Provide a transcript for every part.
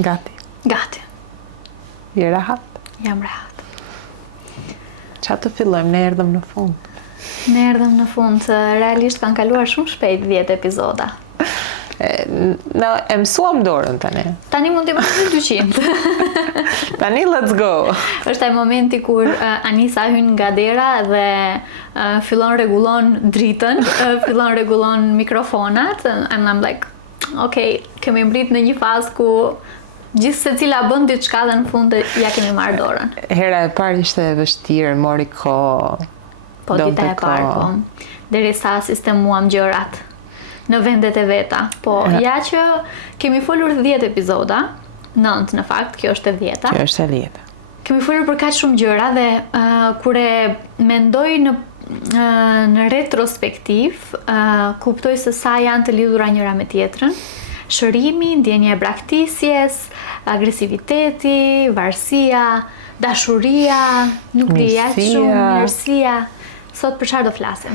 Gati. Gati. Je rehat? Jam rehat. Qa të fillojmë, ne erdhëm në fund. Ne erdhëm në fund, realisht kanë kaluar shumë shpejt 10 epizoda. E mësuam dorën tani. Tani mund t'i bëjmë 200. Tani let's go. Është ai momenti kur Anisa hyn nga dera dhe fillon rregullon dritën, fillon rregullon mikrofonat, and I'm like, okay, kemi mbrit në një fazë ku gjithë secila bën diçka dhe në fund ja kemi marrë dorën. Hera e parë ishte e vështirë, mori kohë. Po dita e parë, po. Derisa sistemuam gjërat në vendet e veta. Po, ja që kemi folur 10 epizoda, 9 në fakt, kjo është e 10-a. Kjo është e 10-a. Kemi folur për kaq shumë gjëra dhe kur e mendoj në retrospektiv, kuptoj se sa janë të lidhura njëra me tjetrën. Shërimi, ndjenja e braktisjes, agresiviteti, varësia, dashuria, nuk di jashtë shumë, mirësia. Sot për çfarë do flasim?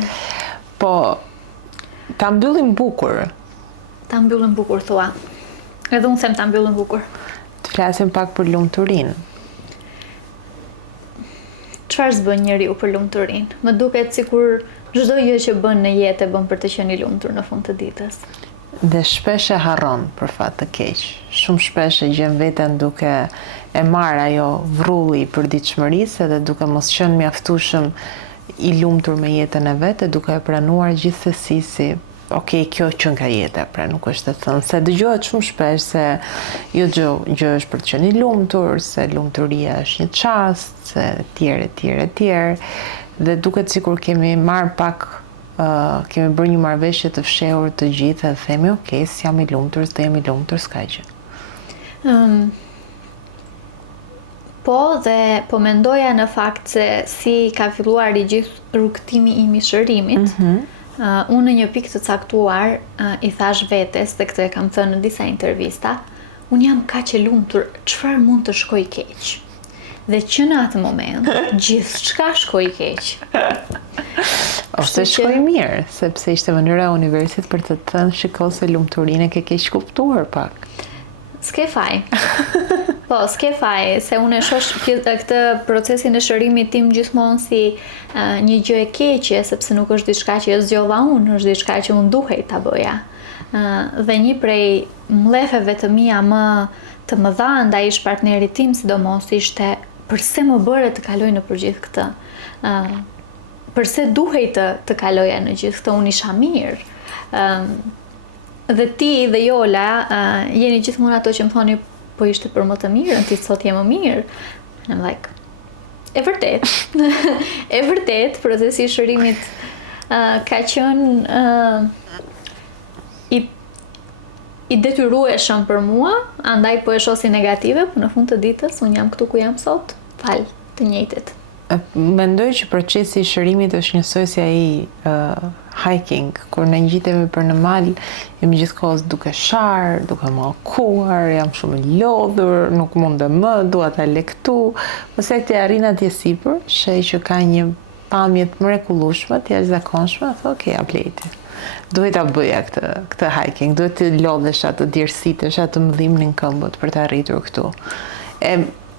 Po, ta mbyllim bukur. Ta mbyllim bukur, thua. Edhe unë them ta mbyllim bukur. Të flasim pak për lumturinë. Çfarë s'bën njeriu për lumturinë? Më duket sikur çdo gjë që bën në jetë e bën për të qenë i lumtur në fund të ditës. Dhe shpesh e harron për fat të keq. Shumë shpesh e gjen veten duke e marrë ajo vrulli i përditshmërisë edhe duke mos qenë mjaftueshëm i lumtur me jetën e vetë, duke e pranuar gjithsesi si okej, kjo që nga jeta, pra nuk është të thënë, se dëgjohet shumë shpesh se jo gjë është për të qenë i lumtur, se lumturia është një çast, se tjerë, dhe duket sikur kemi marrë pak, kemi bërë një marrëveshje të fshehur të gjithë dhe themi, okej, si jam i lumtur, s'do jam i lumtur, s'ka gjë. Po, dhe po mendoja në fakt se si ka filluar i gjithë rrugtimi im i shërimit. Unë në një pikë të caktuar i thash vetes, dhe këtë e kam thënë në disa intervista, unë jam kaq e lumtur, çfarë mund të shkoj keq? Dhe që në atë moment, gjithçka shkoi keq. Ose shkoi mirë, sepse ishte mënyra e universit për të thënë shiko se lumturinë e ke keq kuptuar pak. S'ke faj. Po, s'ke faj, se unë e shoh këtë procesin e shërimit tim gjithmonë si një gjë e keqe, sepse nuk është diçka që e zgjodha unë, është diçka që unë duhej ta bëja. Dhe një prej mllefeve të mia më të mëdha ndaj partnerit tim, sidomos ishte përse më bëre të kaloj në përgjithë këtë. Përse duhej të kaloja në gjithë këtë, unë isha mirë. Dhe ti dhe Jola jeni gjithmonë ato që më thoni po ishte për më të mirën, ti sot je më mirë. And I'm like, e vërtet. E vërtet, procesi i shërimit ka qenë i detyrueshëm për mua, andaj po e shoh si negative, por në fund të ditës unë jam këtu ku jam sot, fal të njëjtit. Mendoj që procesi i shërimit është njësoj si ai hiking, kur ne ngjitemi për në mal, jemi gjithkohës duke sharë, duke mallkuar, jam shumë i lodhur, nuk mundem më, dua ta lektu, ose ti arrin atje sipër, sheh që ka një pamje të mrekullueshme, të jashtëzakonshme, thotë, okay, ableti. Duhet ta bëja këtë hiking, duhet të lodhesha, të djersitesha, të më dhimbnin këmbët për të arritur këtu.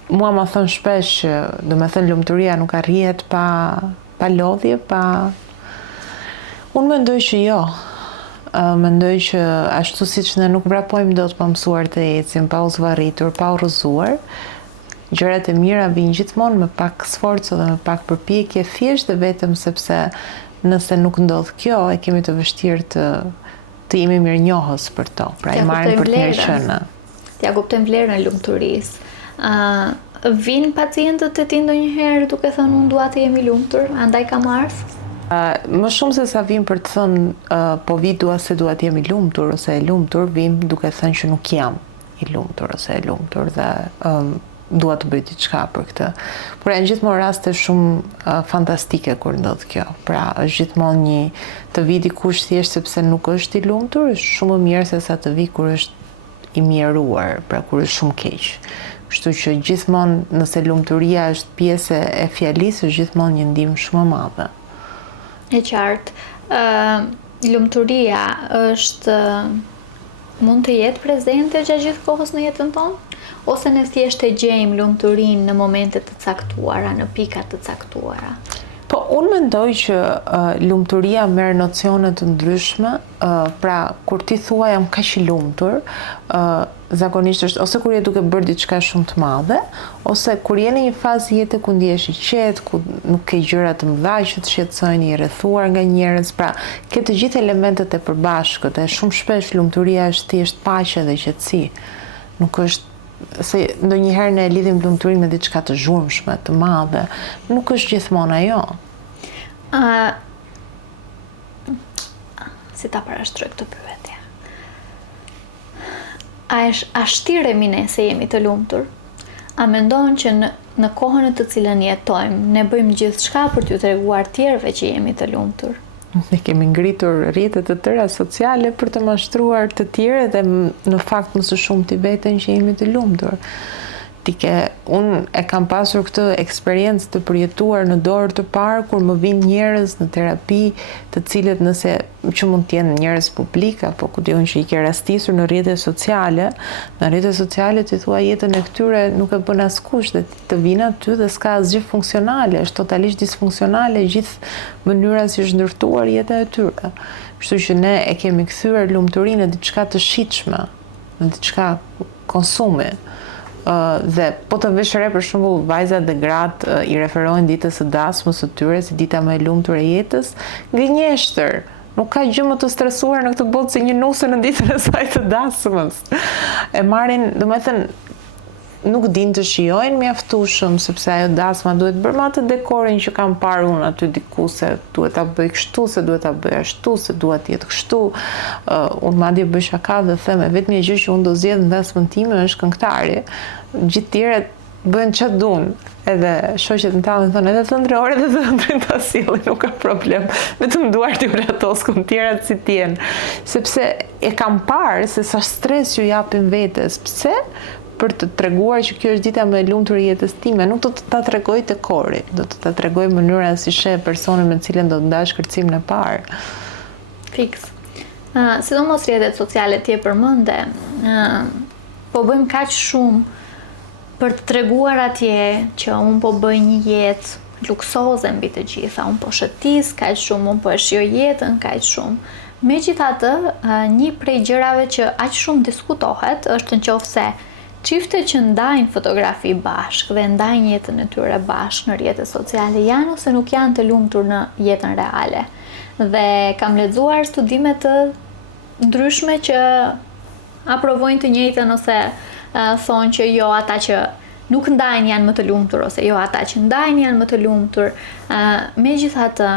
Mua më thënë shpesh që, do me thënë, lumturia nuk arrihet pa lodhje, Unë mendoj që jo. Mendoj që ashtu siç ne nuk vrapojmë dot pa mësuar të ecim, pa u zvarritur, pa u rrëzuar, gjërat e mira vijnë gjithmonë me pak sforcë dhe me pak përpjekje, thjesht dhe vetëm sepse nëse nuk ndodh kjo, e kemi të vështirë të jemi mirënjohës për to. Pra i marrim për të mirëqenë. Ja kuptojmë vlerën e lumturisë. Vin pacientët e ti ndonjëherë duke thënë unë dua të jem i lumtur, andaj kam ardhur? Më shumë se sa vim për të thënë po vi dua të jem i lumtur ose e lumtur, vim duke thënë që nuk jam i lumtur ose e lumtur dhe dua të bëj diçka për këtë. Por janë gjithmonë raste shumë fantastike kur ndodh kjo. Pra është gjithmonë një të vi dikush thjesht sepse nuk është i lumtur, është shumë më mirë se sa të vi kur është i mjeruar, pra kur është shumë keq. Kështu që gjithmonë nëse lumturia është pjesë e fjalisë, është gjithmonë një ndihmë shumë e madhe. E qartë, lumturia është mund të jetë prezente gjatë gjithë kohës në jetën tonë? Ose ne thjesht e gjejmë lumturinë në momente të caktuara, në pika të caktuara? Po, unë mendoj që lumturia merr nocione të ndryshme, pra kur ti thua jam kaq i lumtur, zakonisht është ose kur je duke bërë diçka shumë të madhe, ose kur je në një fazë jete ku ndihesh i qetë, ku nuk ke gjëra të mëdha që të shqetësojnë, i rrethuar nga njerëz, pra ke të gjithë elementet e përbashkët, e shumë shpesh lumturia është thjesht paqe dhe qetësi. Nuk është se ndonjëherë ne e lidhim lumturinë me diçka të zhurmshme, të madhe, nuk është gjithmonë ajo. Si ta parashtroj këtë pyetje? A shtiremi ne se jemi të lumtur? A mendon që në kohën në të cilën jetojmë, ne bëjmë gjithçka për t'ju treguar tjerëve që jemi të lumtur? Ne kemi ngritur rrjetet të tëra sociale për të mashtruar të tjerë dhe në fakt më së shumti veten që jemi të lumtur. Unë e kam pasur këtë eksperiencë të përjetuar në dorë të parë kur më vinë njerëz në terapi, të cilët nëse që mund të jenë njerëz publik apo ku diun që i ke rastisur në rrjetet sociale, në rrjetet sociale ti thua jetën e këtyre nuk e bën askush dhe të vinë aty dhe s'ka asgjë funksionale, është totalisht disfunksionale gjithë mënyra si është ndërtuar jeta e tyre. Kështu që ne e kemi kthyer lumturinë në diçka të shitshme, në diçka konsumi. Dhe po të vesh re për shembull vajzat dhe gratë i referojnë ditës së dasmës së tyre si dita më e lumtur e jetës, gënjeshtër. Nuk ka gjë më të stresuar në këtë botë se një nuse në ditën e saj të dasmës. E marrin, domethënë, nuk din të shijojnë mjaftueshëm sepse ajo dasma duhet bërë me atë dekorin që kam parë unë aty diku se duhet ta bëj kështu, se duhet ta bëj ashtu, se duhet të jetë kështu. Unë madje bëj shaka dhe them e vetmja gjë që unë do zgjedh në dasmën time është këngëtari. Gjithë tjerët bëjnë çfarë duan. Edhe shoqet më tallën thonë edhe të 3 orë edhe të 3 ta sillin, nuk ka problem. Vetëm duart i uratoskun tjerat si tjen. Sepse e kam parë se sa stres ju japin vetes. Pse? Për të treguar që kjo është dita më e lumtur e jetës time, nuk do të ta tregoj te kori, do të ta tregoj mënyra si sheh personin me të cilën do të ndash kërcimin e parë. Fiks. Sidomos rrjetet sociale ti e përmende, po bëjmë kaq shumë për të treguar atje që unë po bëj një jetë luksoze mbi të gjitha, unë po shëtis kaq shumë, unë po e shijoj jetën kaq shumë. Megjithatë, një prej gjërave që aq shumë diskutohet është nëse çifte që ndajnë fotografi bashkë dhe ndajnë jetën e tyre bashkë në rrjetet sociale janë ose nuk janë të lumtur në jetën reale. Dhe kam lexuar studime të ndryshme që aprovojnë të njëjtën ose thonë që jo ata që nuk ndajnë janë më të lumtur ose jo ata që ndajnë janë më të lumtur. Megjithatë,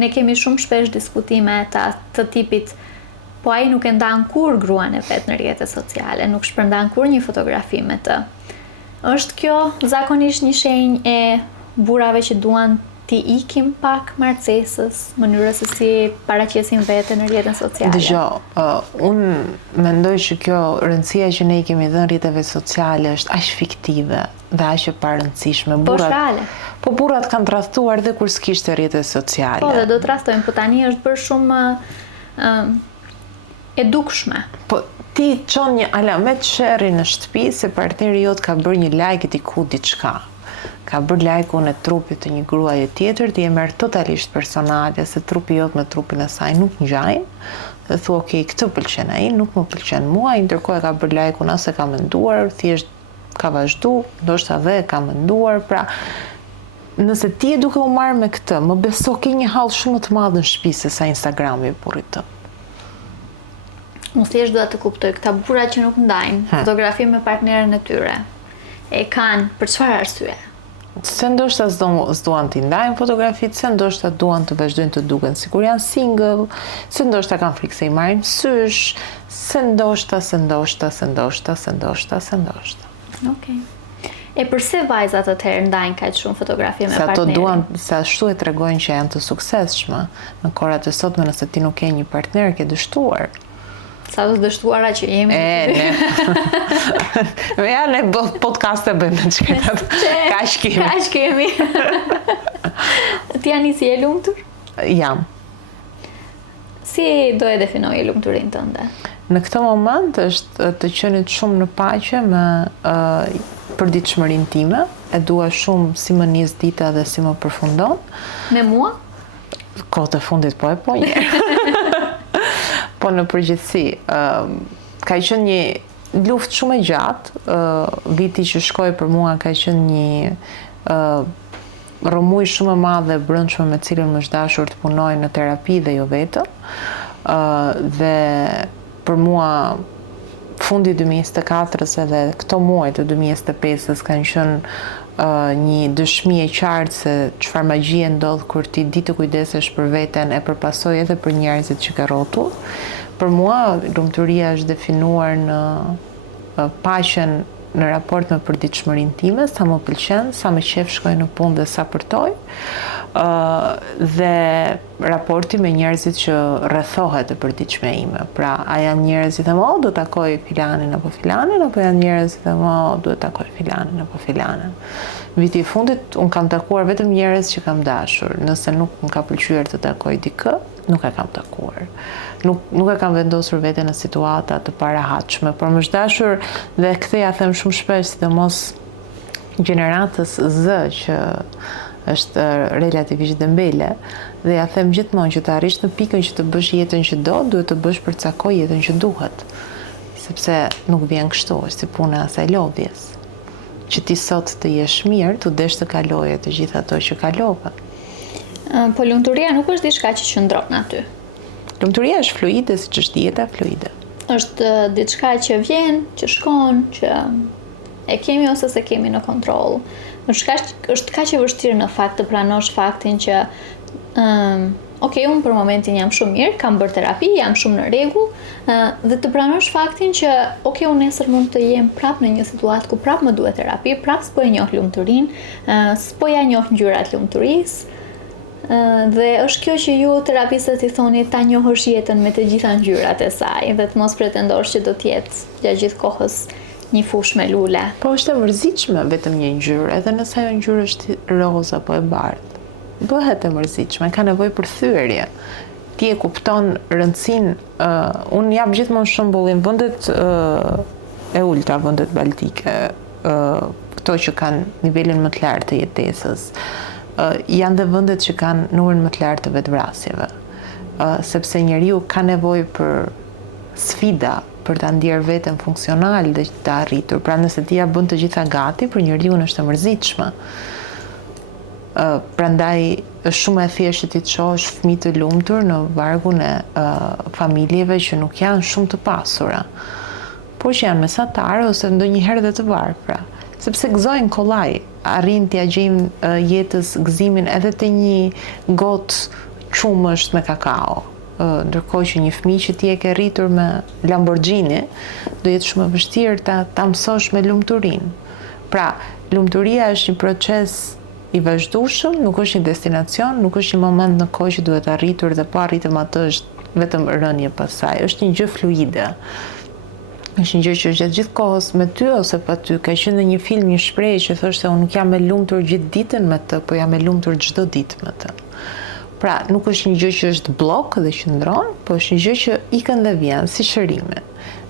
ne kemi shumë shpesh diskutime të tipit po ai nuk e ndan kur gruan e vet në rrjetet sociale, nuk shpërndan kur një fotografi me të. Është kjo zakonisht një shenjë e burrave që duan t'i ikim pak martesës, mënyrës se si paraqesin veten në rrjetet sociale. Dgjoj, unë mendoj që kjo rëndësia që ne i kemi dhënë rrjeteve sociale është aq fiktive dhe aq e parëndësishme. Po burrat kanë tradhtuar dhe kur s'kishte rrjete sociale. Po, dhe do të tradhtojnë, po tani është bërë shumë e dukshme. Po ti çon një alamet sherri në shtëpi se partneri jot ka bërë një like diku diçka. Ka bërë like-un e trupit të një gruaje tjetër, ti e merr totalisht personale se trupi jot me trupin e saj nuk ngjajnë. Dhe thua okay, këtë pëlqen ai, nuk më pëlqen mua, ndërkohë ka bërë like-un as e ka menduar, thjesht ka vazhdu, ndoshta dhe e ka menduar, pra nëse ti e duke u marrë me këtë, më beso ke një hall shumë të madh në shtëpi se sa Instagrami i burrit të. Unë thjesht doja të kuptoj këta burra që nuk ndajnë fotografi me partnerën e tyre. E kanë për çfarë arsye? Se ndoshta s'duan t'i ndajnë fotografitë, se ndoshta duan të vazhdojnë të duken sikur janë single, se ndoshta kanë frikë se i marrin sysh, se ndoshta. Okej. E përse vajzat atëherë ndajnë kaq shumë fotografi me partnerin? Se ashtu e tregojnë që janë të suksesshme. Në kohët e sotme nëse ti nuk ke një partner, ke dështuar. Sa të dështuara që jemi. Ne janë podcaste bëjmë në qëketat. Kaq kemi. Ti Ani si e lumtur? Jam. Si do e definoj lumturinë tënde? Në këtë moment është të qenit shumë në paqe me përditshmërinë time, e dua shumë si më nis dita dhe si më përfundon. Me mua? Kohët e fundit po një. Po në përgjithësi, ka qenë një luftë shumë e gjatë. Viti që shkoi për mua ka qenë një rrëmuj shumë e madhe e brendshme me cilën më është dashur të punoj në terapi dhe jo vetëm. Dhe për mua fundi 2024-s edhe këto muaj të 2025-s kanë qenë një dëshmi e qartë se çfarë magjie ndodh kur ti di të kujdesesh për veten e përpasoj edhe për njerëzit që ka rrotull. Për mua lumturia është definuar në paqen në raport me përditshmërinë time, sa më pëlqen, sa më qef shkoj në punë dhe sa përtoj, dhe raporti me njerëzit që rrethohet e përditshme ime. Pra, a janë njerëzit e do takoj filanin apo filanin, apo janë njerëzit e do takoj filanin apo filanin. Viti I fundit, unë kam takuar vetëm njerëz që kam dashur. Nëse nuk më ka pëlqyer të takoj dikë, nuk e kam takuar. Nuk e kam vendosur veten në situata të parahatshme, por më është dashur dhe këtë ja them shumë shpesh, sidomos gjeneratës Z që është relativisht dembele, dhe ja them gjithmonë që të arrish në pikën që të bësh jetën që duhet të bësh përcakoj jetën që duhet. Sepse nuk vjen kështu, është si puna e asaj lodhjes. Që ti sot të jesh mirë, tu desh të kaloje të gjitha ato që kalove. Po lumturia nuk është diçka që qëndron aty. Lumturia është fluide, siç është jeta fluide. Është diçka që vjen, që shkon, që e kemi ose se kemi në kontroll. Është kaq e vështirë në fakt të pranosh faktin që unë për momentin jam shumë mirë, kam bërë terapi, jam shumë në rregull, dhe të pranosh faktin që unë nesër mund të jem prapë në një situatë ku prapë më duhet terapi, prapë s'po e njoh lumturinë, s'po ja njoh ngjyrat lumturisë. Dhe është kjo që ju terapistët I thoni ta njohësh jetën me të gjitha ngjyrat e saj dhe të mos pretendosh që do të jetë gjatë gjithë kohës një fushë me lule. Po është e mërzitshme vetëm një ngjyrë, edhe nëse ajo ngjyrë është roz apo e bardhë. Bëhet e mërzitshme, ka nevojë për thyerje. Ti e kupton rëndësinë. Unë jap gjithmonë shembullin vendet e ulta, vendet baltike, këto që kanë nivelin më të lartë të jetesës. Janë dhe vendet që kanë numrin më të lartë të vetvrasjeve. Sepse njeriu ka nevojë për sfida, për ta ndjerë veten funksional dhe të arritur. Pra nëse ti ja bën të gjitha gati, për njeriu është e mërzitshme. Prandaj është shumë e thjeshtë ti të shohësh fëmijë të lumtur në vargun e familjeve që nuk janë shumë të pasura, por që janë mesatarë ose ndonjëherë edhe të varfra, sepse gëzojnë kollaj, arrin t'ia gjejnë jetës gëzimin edhe te një gotë qumësht me kakao. Ndërkohë që një fëmijë që ti e ke rritur me Lamborghini, do jetë shumë e vështirë ta mësosh me lumturinë. Pra, lumturia është një proces I vazhdueshëm, nuk është një destinacion, nuk është një moment në kohë që duhet arritur dhe pa arritëm atë është vetëm rënje pasaj. Është një gjë fluide. Është një gjë që gjatë gjithë kohës me ty ose pa ty. Ka qenë në një film një shprehje që thoshte se unë nuk jam e lumtur gjithë ditën me të, po jam e lumtur çdo ditë me të. Pra, nuk është një gjë që është blok dhe qëndron, po është një gjë që ikën dhe vjen, si shërimi.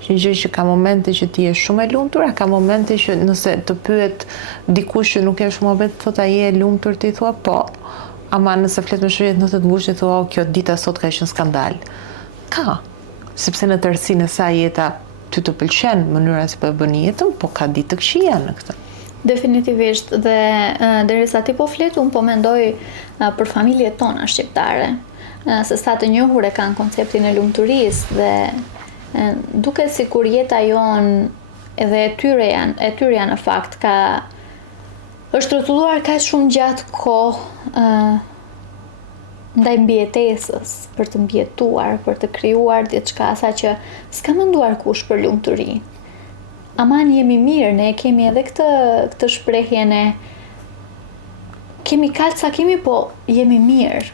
Është një gjë që ka momente që ti je shumë e lumtur, ka momente që nëse të pyet dikush që nuk është mohabet, thot a je e lumtur, ti thua po. Ama nëse flet me shoqjet në të ngushtë, thua kjo dita sot ka qenë skandal. Ka, sepse në tërësinë e saj jeta ty të pëlqen mënyra si po e bën jetën, po ka ditë të këqija në këtë. Definitivisht, dhe derisa ti po flet, unë po mendoj për familjet tona shqiptare, se sa të njohur e kanë konceptin e lumturisë dhe duket sikur jeta jon edhe e tyre janë në fakt është rrotulluar kaq shumë gjatë kohë ndaj mbijetesës, për të mbijetuar, për të krijuar diçka sa që s'ka menduar kush për lumturi. Aman jemi mirë, ne kemi edhe këtë shprehjen e kemi kaq sa kemi, po jemi mirë.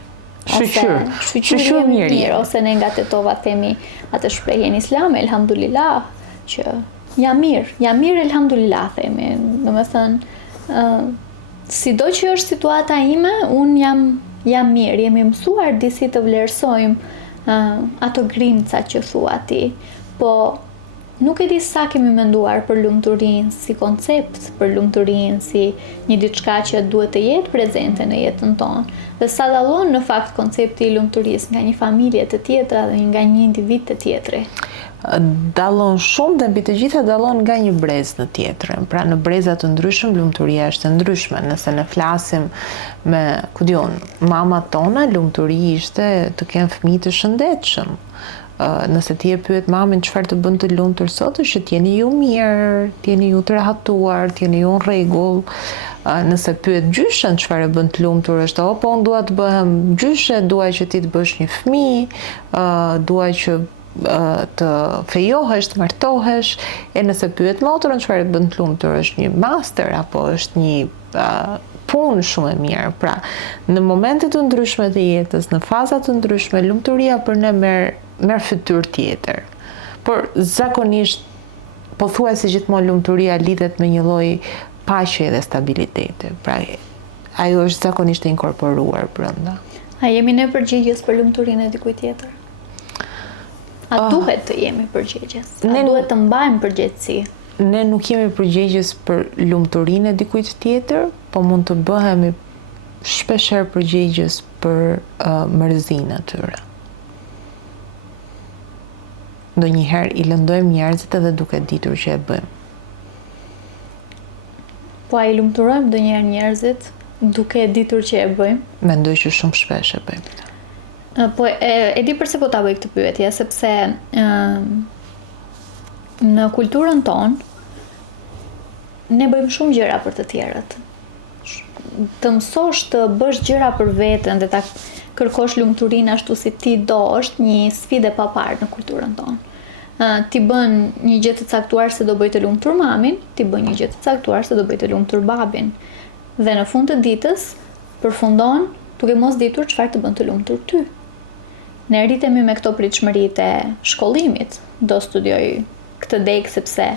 Shqyqyr mirë, ose ne nga Tetova themi atë shprehjen islame, elhamdulillah, që jam mirë elhamdulillah themi. Domethënë, sido që është situata ime, unë jam mirë, jemi mësuar disi të vlerësojmë ato grimca që thua ti. Po nuk e di sa kemi menduar për lumturinë si koncept, për lumturinë si një diçka që duhet të jetë prezente në jetën tonë, dhe sa dallon në fakt koncepti i lumturisë nga një familje të tjetra dhe nga një individ të tjetri. Dallon shumë dhe mbi të gjitha dallon nga një brez në tjetrën. Pra në breza të ndryshëm lumturia është e ndryshme. Nëse ne flasim me, ku diun, mamat tona, lumturia ishte të kenë fëmijë të shëndetshëm. Nëse ti e pyet mamin çfarë të bën të lumtur sot, është që t'jeni ju mirë, t'jeni ju të rehattuar, t'jeni ju në rregull. Nëse pyet gjyshen çfarë e bën të lumtur, është po unë dua të bëhem gjyshe, dua që ti të bësh një fëmijë, dua që të fejohesh, të martohesh. E nëse pyet motrën çfarë e bën të lumtur, është një master apo është një punë shumë e mirë. Pra, në momente të ndryshme të jetës, në faza të ndryshme, lumturia për ne merr fytyrë tjetër. Por zakonisht pothuajse gjithmonë lumturia lidhet me një lloj paqe dhe stabiliteti. Pra, ajo është zakonisht e inkorporuar brenda. A jemi ne përgjegjës për lumturinë e dikujt tjetër? A duhet të jemi përgjegjës? A duhet të mbajmë përgjegjësi? Ne nuk jemi përgjegjës për lumturinë e dikujt tjetër, po mund të bëhemi shpeshherë përgjegjës për mërzinë atyre. Ndonjëherë i lëndojmë njerëzit edhe duke ditur që e bëjmë. Po a i lumturojmë ndonjëherë njerëzit duke ditur që e bëjmë? Mendoj që shumë shpesh e bëjmë. Po e di pse po ta bëj këtë pyetje, sepse në kulturën tonë ne bëjmë shumë gjëra për të tjerët. Të mësosh të bësh gjëra për veten dhe ta kërkosh lumturinë ashtu si ti do është një sfidë e paparë në kulturën tonë. Ti bën një gjë të caktuar se do bëj të lumtur mamin, ti bën një gjë të caktuar se do bëj të lumtur babin. Dhe në fund të ditës përfundon duke mos ditur çfarë të bën të lumtur ty. Ne rritemi me këto pritshmëritë e shkollimit. Do studioj këtë deg sepse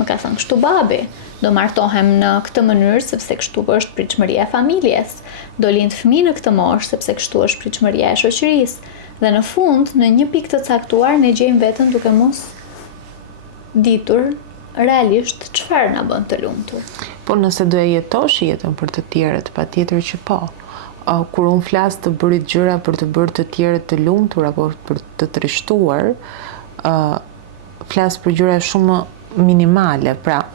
më ka thënë kështu babi. Do martohem në këtë mënyrë sepse kështu është pritshmëria e familjes. Do lind fëmijë në këtë moshë sepse kështu është pritshmëria e shoqërisë. Dhe në fund, në një pikë të caktuar, ne gjejmë veten duke mos ditur realisht çfarë na bën të lumtur. Po nëse do e jetosh jetën për të tjerët, patjetër që po. Kur unë flas të bërit gjëra për të bërë të tjerët të lumtur apo për të trishtuar, flas për gjëra shumë minimale. Pra,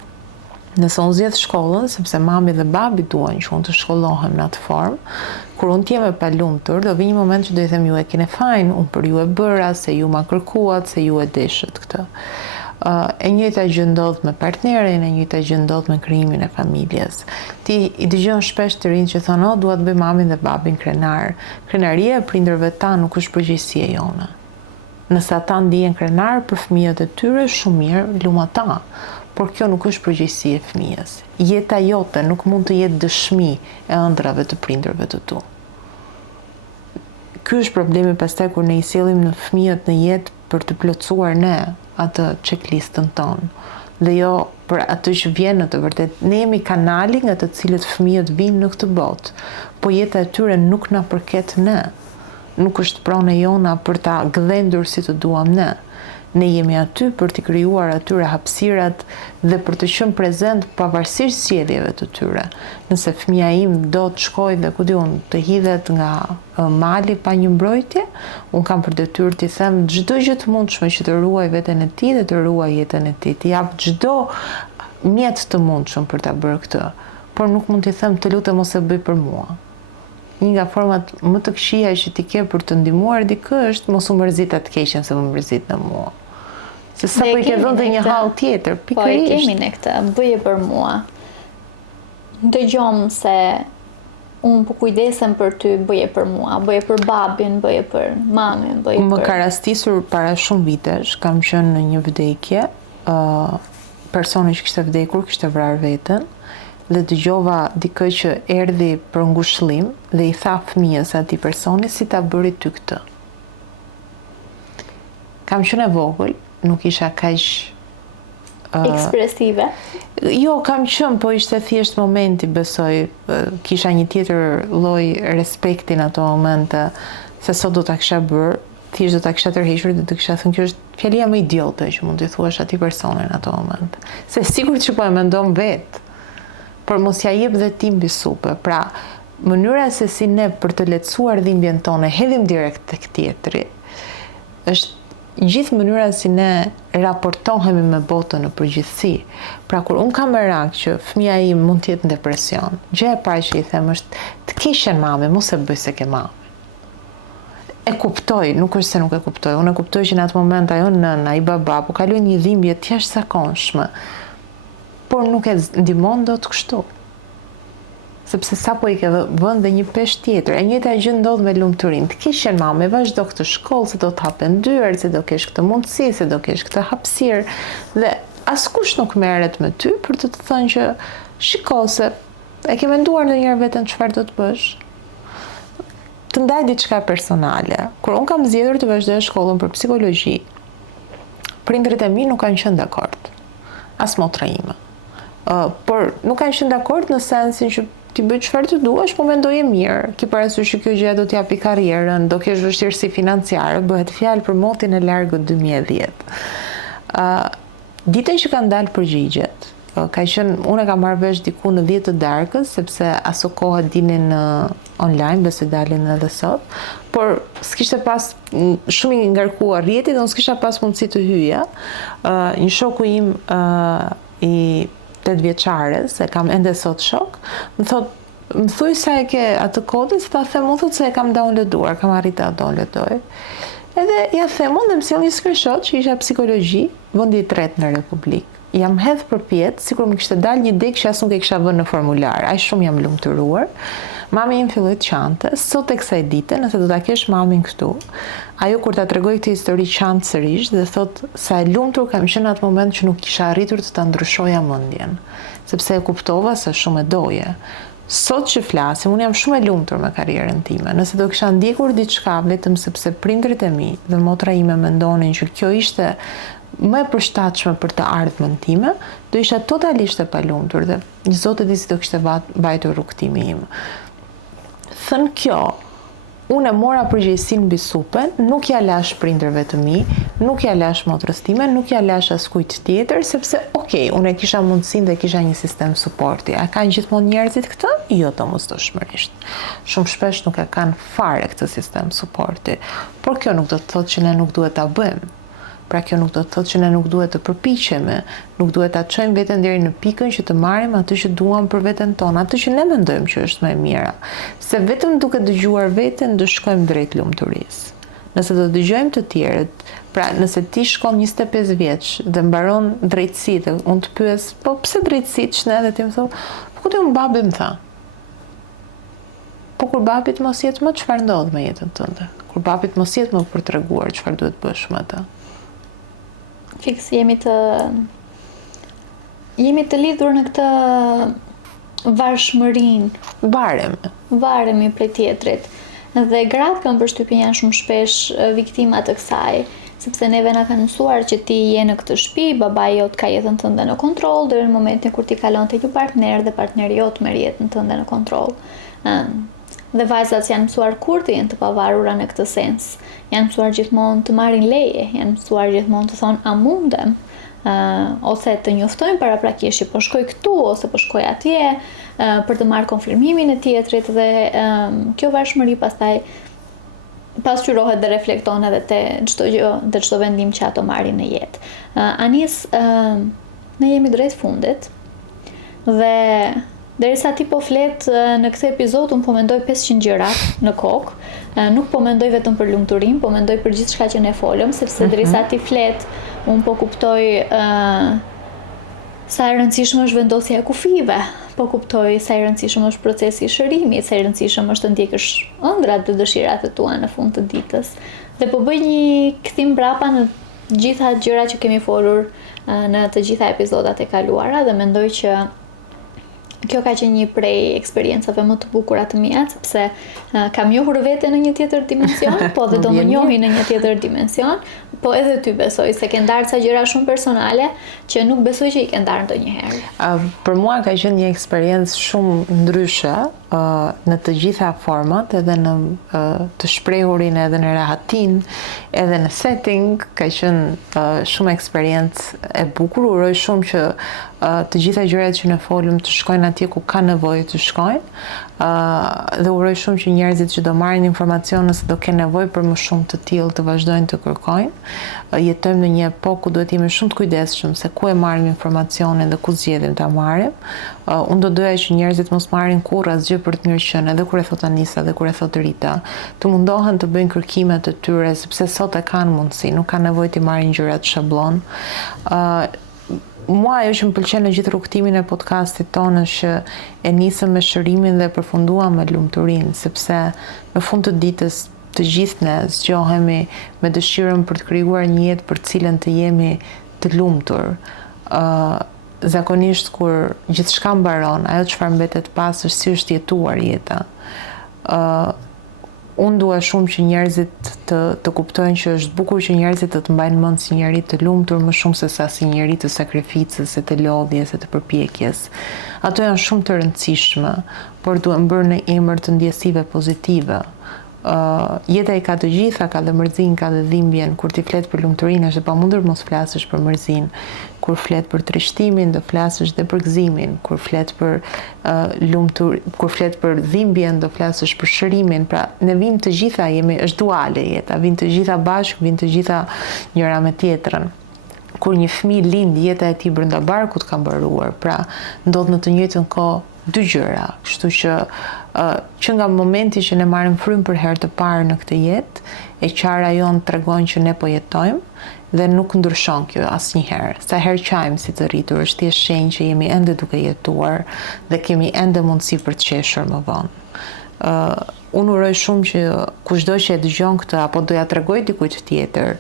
nëse unë zgjedh shkollën, sepse mami dhe babi duan që unë të shkollohem në atë formë, kur unë t'jem e palumtur, do vi një moment që do i them ju e keni fajin, unë për ju e bëra, se ju ma kërkuat, se ju e deshët këtë. E njëjta gjë ndodh me partnerin, e njëjta gjë ndodh me krijimin e familjes. Ti i dëgjon shpesh të rinj që thonë, dua të bëj mamin dhe babin krenar. Krenaria e prindërve ta nuk është përgjegjësia jone. Nëse ata ndihen krenar për fëmijët e tyre, shumë mirë, lum ata. Por kjo nuk është përgjegjësi e fëmijës. Jeta jote nuk mund të jetë dëshmi e ëndrave të prindërve të tu. Ky është problemi pastaj kur ne i sjellim në fëmijët në jetë për të plotësuar ne atë checklistën tonë. Dhe jo për atë që vjen në të vërtet. Ne jemi kanali nga të cilët fëmijët vinë në këtë botë, po jeta e tyre nuk na përket ne. Nuk është pronë jona për ta gdhendur si të duam ne. Ne jemi aty për t'i krijuar atyre hapësirat dhe për të qenë prezent pavarësisht zgjedhjeve të tyre. Nëse fëmia im do të shkojë dhe ku di unë të hidhet nga mali pa një mbrojtje, unë kam për detyrë t'i them çdo gjë të mundshme që të ruaj veten e tij dhe të ruaj jetën e tij. T'i jap çdo mjet të mundshëm për ta bërë këtë, por nuk mund t'i them të lutem mos e bëj për mua. Një nga format më të këqija që ti ke për të ndihmuar dikë është mos u mërzit atë keqen se më mërzit në mua. Se sa po i ke dhënë një hall tjetër, pikërisht. Po i kemi ne këtë, bëje për mua. Dëgjom se unë po kujdesem për ty, bëje për mua, bëje për babin, bëje për mamin, bëje për... Më ka rastisur para shumë vitesh, kam qenë në një vdekje, personi që kishte vdekur, kishte vrarë veten, dhe dëgjova dikë që erdhi për ngushëllim dhe i tha fëmijës atij personi si ta bëri ty këtë. Kam qenë e vogël, nuk isha kaq ekspresive. Jo, kam qenë, po ishte thjesht momenti, besoj, kisha një tjetër lloj respekti në ato momente se sot do ta kisha bërë. thjesht do ta kisha tërhequr dhe do kisha thënë kjo është fjalia më idiote që mund t'i thuash atij personi në ato moment. Se sigurt që po e mendon vet, por mos ja jep dhe ti mbi supe. Pra, mënyra se si ne për të lehtësuar dhimbjen tonë hedhim direkt tek tjetri, është gjithë mënyra si ne raportohemi me botën në përgjithësi. Pra kur unë kam merak që fëmia im mund të jetë në depresion, gjëja e parë që i them është të kishen mami, mos e bëj se ke mami. E kuptoj, nuk është se nuk e kuptoj. Unë e kuptoj që në atë moment ajo nëna, ai baba po kaloi një dhimbje të jashtëzakonshme, por nuk e ndihmon dot kështu. Sepse sapo i ke vënë dhe një peshë tjetër. E njëjta gjë ndodh me lumturinë. Të kishen mami, vazhdo këtë shkollë, se do të hapen dyert, se do kesh këtë mundësi, se do kesh këtë hapësirë. Dhe askush nuk merret me ty për të thënë që shiko se e ke menduar ndonjëherë veten çfarë do të bësh. Të ndaj diçka personale. Kur unë kam zgjedhur të vazhdoj shkollën për psikologji, prindërit e mi nuk kanë qenë dakord. As motra ime. Por nuk kanë qenë dakord në sensin që ti bëj çfarë të duash, po mendoje mirë. Ki parasysh që kjo gjë do t'japi karrierën, do kesh vështirësi financiare, bëhet fjalë për motin e largët 2010. Ditën që kanë dalë përgjigjet, ka qenë, unë e kam marrë vesh diku në 10 të darkës, sepse aso kohë dinin online, besoj dalin edhe sot, por s'kishte pas shumë i ngarkuar rrjeti dhe unë s'kisha pas mundësi të hyja. Një shoku im i 8 vjeçares, e kam ende sot shok, më thuj sa e ke atë kodin, se ta them, unë thot se e kam downloaduar, kam arrit ta downloadoj. Edhe ja them, unë dhe më sjell një screenshot që isha psikologji, vendi i tretë në Republikë. Jam hedh përpjet, sikur më kishte dalë një dek që as nuk e kisha vënë në formular, aq shumë jam lumturuar. Mami im filloi të qante, sot e kësaj dite, nëse do ta kesh mamin këtu, ajo kur ta tregoj këtë histori qante sërish dhe thot sa e lumtur kam qenë atë moment që nuk kisha arritur të ta ndryshoja mendjen, sepse e kuptova se shumë e doje. Sot që flasim, unë jam shumë e lumtur me karrierën time. Nëse do kisha ndjekur diçka vetëm sepse prindërit e mi dhe motra ime mendonin që kjo ishte më e përshtatshme për të ardhmen time, do isha totalisht e palumtur dhe një zot e di si do kishte mbajtur rrugtimi im. Thënë kjo, unë e mora përgjegjësinë mbi supen, nuk ja lash prindërve të mi, nuk ja lash motrës time, nuk ja lash askujt tjetër, sepse okej, unë e kisha mundësinë dhe kisha një sistem suporti. A kanë gjithmonë njerëzit këtë? Jo, domosdoshmërisht. Shumë shpesh nuk e kanë fare këtë sistem suporti, por kjo nuk do të thotë që ne nuk duhet ta bëjmë. Pra kjo nuk do të thotë që ne nuk duhet të përpiqemi, nuk duhet ta çojmë veten deri në pikën që të marrim atë që duam për veten tonë, atë që ne mendojmë që është më e mira. Se vetëm duke dëgjuar veten do shkojmë drejt lumturisë. Nëse do dëgjojmë të tjerët, pra nëse ti shkon 25 vjeç dhe mbaron drejtësi dhe unë të pyes, po pse drejtësi ç'ne dhe ti më thon, po ku ti babi më tha. Po kur babit mos jetë më, çfarë ndodh me jetën tënde? Kur babit mos jetë më për treguar çfarë duhet bësh me atë. Fiks jemi të lidhur në këtë varshmërinë. Varemi prej tjetrit. Dhe gratë kanë përshtypjen janë shumë shpesh viktima të kësaj, sepse neve na kanë mësuar që ti je në këtë shtëpi, babai jot ka jetën tënde në kontroll deri në momentin kur ti kalon te një partner dhe partneri jot merr jetën tënde në kontroll. Dhe vajzat janë mësuar kur të jenë të pavarura në këtë sens. Janë mësuar gjithmonë të marrin leje, janë mësuar gjithmonë të thonë a mundem, ose të njoftojnë paraprakisht që po shkoj këtu ose po shkoj atje, për të marrë konfirmimin e tjetrit dhe kjo varshmëri pastaj pasqyrohet dhe reflekton edhe te çdo gjë dhe çdo vendim që ato marrin në jetë. Anis, ne jemi drejt fundit dhe derisa ti po flet në këtë episod, unë po mendoj 500 gjëra në kokë, nuk po mendoj vetëm për lumturinë, po mendoj për gjithçka që ne folëm, sepse derisa ti flet, unë po kuptoj sa e rëndësishme është vendosja e kufive, po kuptoj sa e rëndësishëm është procesi i shërimit, sa e rëndësishëm është të ndjekësh ëndrat dhe dëshirat e tua në fund të ditës. Dhe po bëj një kthim mbrapa në gjitha gjërat që kemi folur në të gjitha epizodat e kaluara dhe mendoj që kjo ka qenë një prej eksperiencave më të bukura të mia, sepse kam njohur veten në një tjetër dimension, po dhe do më njohi në një tjetër dimension, po edhe ty besoj se ke ndarë ca gjëra shumë personale që nuk besoj që i ke ndarë ndonjëherë. Për mua ka qenë një eksperiencë shumë ndryshe, në të gjitha format, edhe në të shprehurin, edhe në rahatin, edhe në setting, ka qenë shumë eksperiencë e bukur. Uroj shumë që të gjitha gjërat që ne folëm të shkojnë atje ku ka nevojë të shkojnë, dhe uroj shumë që njerëzit që do marrin informacion nëse do kenë nevojë për më shumë të tillë të vazhdojnë të kërkojnë. Jetojmë në një epokë ku duhet jemi shumë të kujdesshëm se ku e marrim informacionin dhe ku zgjedhim ta marrim. Unë do doja që njerëzit mos marrin kurrë asgjë për të mirë qenë, edhe kur e thot Anisa, edhe kur e thot Rita, të mundohen të bëjnë kërkimet e tyre, sepse sot e kanë mundësi, nuk kanë nevojë të marrin gjërat shablon. Mua ajo që më pëlqen në gjithë rrugtimin e podcastit tonë është që e nisëm me shërimin dhe përfunduam me lumturinë, sepse në fund të ditës të gjithë ne zgjohemi me dëshirën për të krijuar një jetë për cilën të jemi të lumtur. Zakonisht kur gjithçka mbaron, ajo çfarë mbetet pas është si është jetuar jeta. Unë dua shumë që njerëzit të kuptojnë që është bukur që njerëzit të mbajnë mend si njeri të lumtur më shumë se sa si njeri të sakrificës, e të lodhjes, e të përpjekjes. Ato janë shumë të rëndësishme, por duhen bërë në emër të ndjesive pozitive. Jeta i ka të gjitha, ka dhe mërzin, ka dhe dhimbjen. Kur ti flet për lumturinë është e pamundur mos flasësh për mërzin. Kur flet për trishtimin, do flasësh dhe për gëzimin. Kur flet për kur flet për dhimbjen, do flasësh për shërimin. Pra, ne vim të gjitha, është duale jeta, vim të gjitha bashkë, vim të gjitha njëra me tjetrën. Kur një fëmijë lind, jeta e tij brenda barkut ka mbaruar. Pra, ndodh në të njëjtën kohë dy gjëra, kështu që nga momenti që ne marrim frym për herë të parë në këtë jetë, e qara jonë tregon që ne po jetojmë dhe nuk ndryshon kjo asnjëherë. Sa herë qajmë si të rritur, është thjesht shenjë që jemi ende duke jetuar dhe kemi ende mundësi për të qeshur më vonë. Unë uroj shumë që kushdo që e dëgjon këtë apo do ja tregoj dikujt tjetër,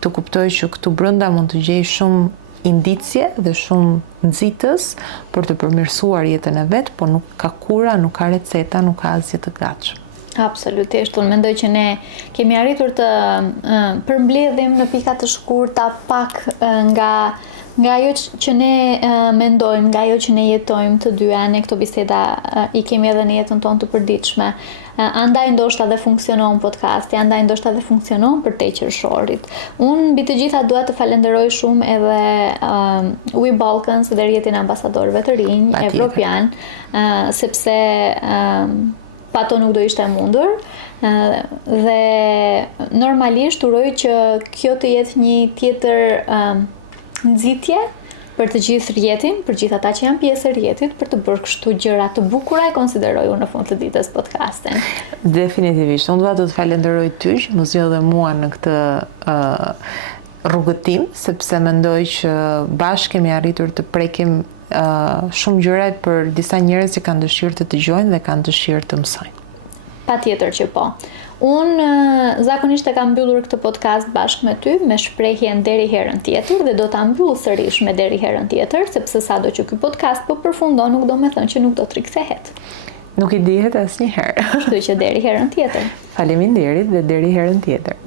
të kuptoj që këtu brenda mund të gjej shumë indicje dhe shumë nxitës për të përmirësuar jetën e vet, por nuk ka kura, nuk ka receta, nuk ka asgjë të gatshëm. Absolutisht, unë mendoj që ne kemi arritur të përmbledhim në pika të shkurta pak nga ajo që ne mendojmë, nga ajo që ne jetojmë të dyja, ne këto biseda i kemi edhe në jetën tonë të përditshme. Andaj ndoshta dhe funksionon podcasti, andaj ndoshta dhe funksionon për te qershorit. Unë mbi të gjitha dua të falenderoj shumë edhe We Balkans dhe rrjetin e ambasadorëve të rinj evropian, sepse pa to nuk do ishte mundur. Dhe normalisht uroj që kjo të jetë një tjetër nxitje për të gjithë rrjetin, për gjithë ata që janë pjesë e rrjetit, për të bërë kështu gjëra të bukura, e konsideroj unë në fund të ditës podcastin. Definitivisht, unë dua të të falenderoj ty që më zgjodhe mua në këtë rrugëtim, sepse mendoj që bashkë kemi arritur të prekim shumë gjëra për disa njerëz që kanë dëshirë të dëgjojnë dhe kanë dëshirë të mësojnë. Patjetër që po. Unë zakonisht e kam mbyllur këtë podcast bashkë me ty, me shprehjen deri herën tjetër, dhe do ta mbyll sërish me deri herën tjetër, sepse sado që ky podcast po përfundon, nuk do me thënë që nuk do të rikthehet. Nuk i dihet asnjëherë. Kështu që deri herën tjetër. Faleminderit dhe deri herën tjetër.